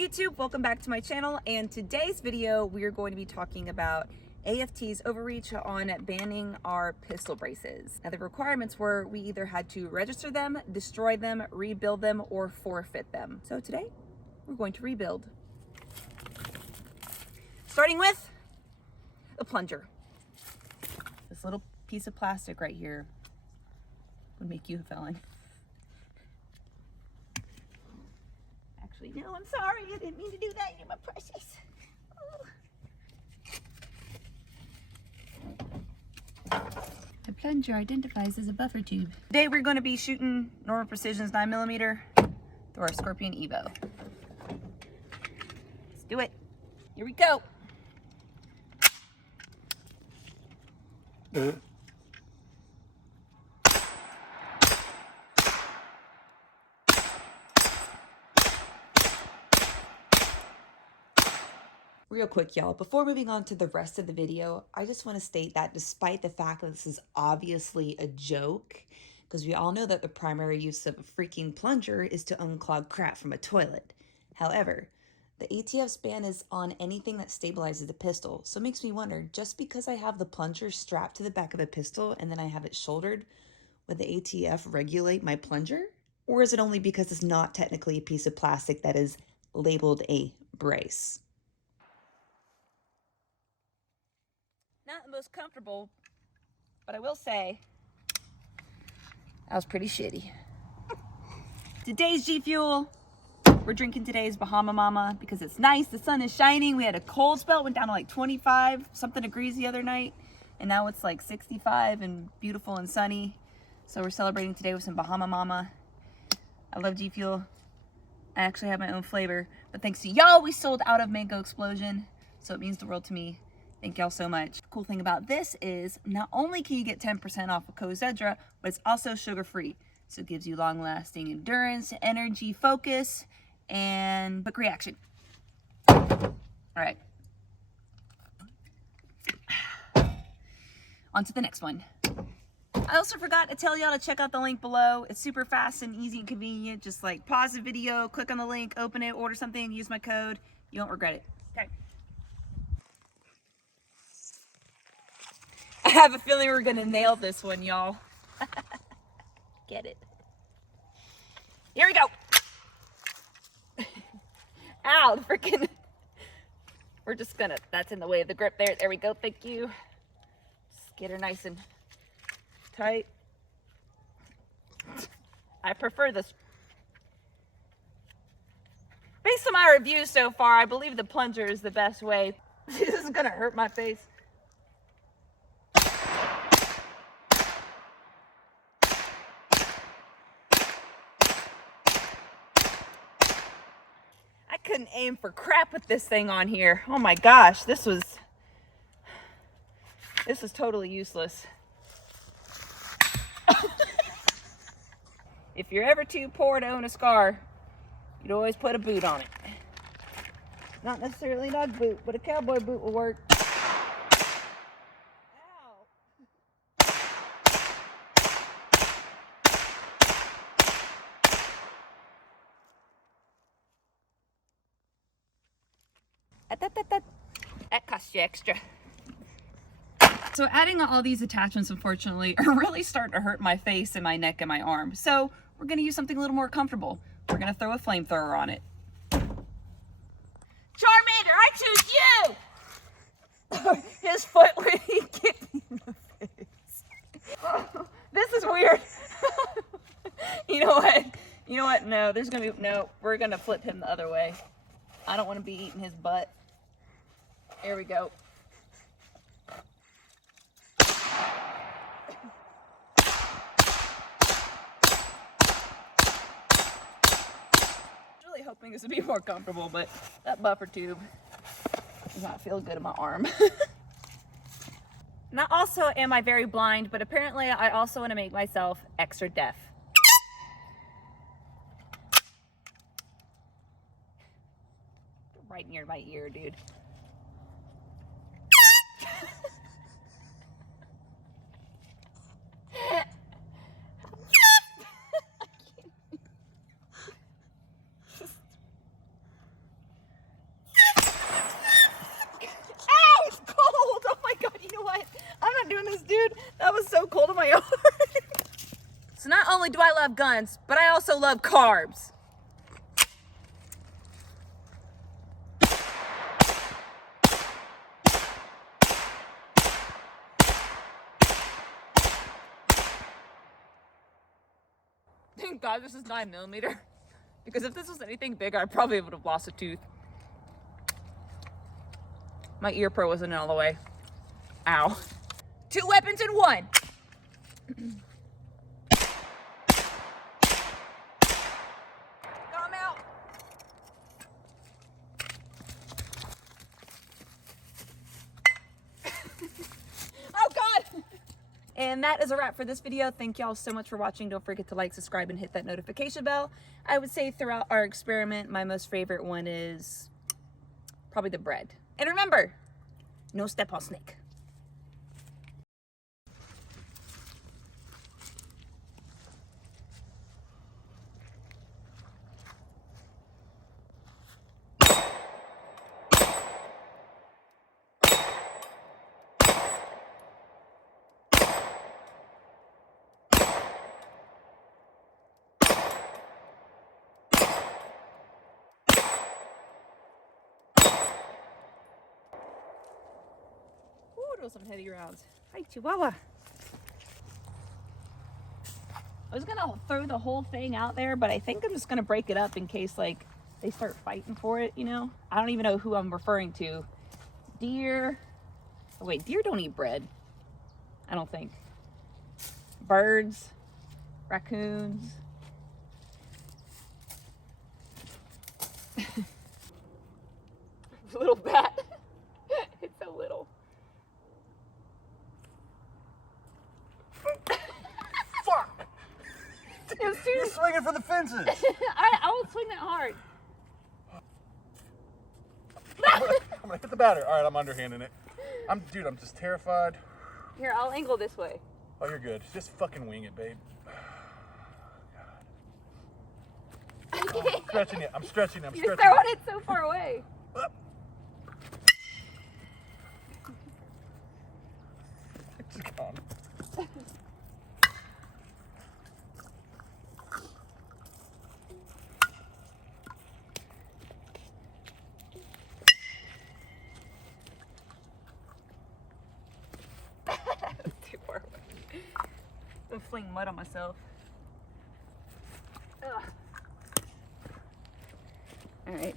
YouTube, welcome back to my channel, and today's video we are going to be talking about AFT's overreach on banning our pistol braces. Now the requirements were we either had to register them, destroy them, rebuild them, or forfeit them. So today we're going to rebuild. Starting with a plunger. This little piece of plastic right here would make you a felon. Actually, no, I'm sorry. I didn't mean to do that. You're my precious. Oh. The plunger identifies as a buffer tube. Today we're going to be shooting Normal Precision's 9mm through our Scorpion Evo. Let's do it. Here we go. Real quick, y'all, before moving on to the rest of the video, I just want to state that despite the fact that this is obviously a joke, because we all know that the primary use of a freaking plunger is to unclog crap from a toilet. However, the ATF's ban is on anything that stabilizes the pistol, so it makes me wonder, just because I have the plunger strapped to the back of a pistol and then I have it shouldered, would the ATF regulate my plunger? Or is it only because it's not technically a piece of plastic that is labeled a brace? Not the most comfortable, but I will say that was pretty shitty. Today's G Fuel, we're drinking today's Bahama Mama because it's nice. The sun is shining. We had a cold spell, went down to like 25 something degrees the other night, and now it's like 65 and beautiful and sunny. So we're celebrating today with some Bahama Mama. I love G Fuel. I actually have my own flavor, but thanks to y'all, we sold out of Mango Explosion, so it means the world to me. Thank y'all so much. The cool thing about this is not only can you get 10% off of Cozedra, but it's also sugar-free. So it gives you long-lasting endurance, energy, focus, and quick reaction. All right. On to the next one. I also forgot to tell y'all to check out the link below. It's super fast and easy and convenient. Just like pause the video, click on the link, open it, order something, use my code. You won't regret it. Okay. I have a feeling we're gonna nail this one, y'all. Get it. Here we go. Ow, the freaking. We're just gonna, that's in the way of the grip there. There we go, thank you. Just get her nice and tight. I prefer this. Based on my reviews so far, I believe the plunger is the best way. This is gonna hurt my face. Couldn't aim for crap with this thing on here. Oh my gosh, this was totally useless. If you're ever too poor to own a scar, you'd always put a boot on it. Not necessarily a Ugg boot, but a cowboy boot will work. That costs you extra. So adding all these attachments, unfortunately, are really starting to hurt my face and my neck and my arm. So we're going to use something a little more comfortable. We're going to throw a flamethrower on it. Charmander, I choose you! His foot when he kicked me in the face. This is weird. You know what? You know what? No, there's going to be, no, we're going to flip him the other way. I don't want to be eating his butt. There we go. Really hoping this would be more comfortable, but that buffer tube does not feel good in my arm. Not also am I very blind, but apparently I also want to make myself extra deaf. Right near my ear, dude. so cold in my heart. So not only do I love guns, but I also love carbs. Thank God this is 9mm. Because if this was anything bigger, I probably would have lost a tooth. My ear pro wasn't in all the way. Ow. 2 weapons in 1. Come out. Oh God. And that is a wrap for this video. Thank y'all so much for watching. Don't forget to like, subscribe, and hit that notification bell. I would say throughout our experiment, my most favorite one is probably the bread. And remember, no step on snake. Ooh, those some heavy rounds. Hi, Chihuahua. I was gonna throw the whole thing out there, but I think I'm just gonna break it up in case like they start fighting for it, you know? I don't even know who I'm referring to. Deer. Oh wait, deer don't eat bread. I don't think. Birds. Raccoons. Little bat. It's so little. Fuck! You're swinging for the fences. I won't swing that hard. I'm gonna hit the batter. All right, I'm underhanding it. Dude, I'm just terrified. Here, I'll angle this way. Oh, you're good. Just fucking wing it, babe. I can't. I'm stretching it. I'm stretching it. I'm You're stretching throwing it so far away. It's gone. Too far away. I'm flinging mud on myself. Ugh. All right.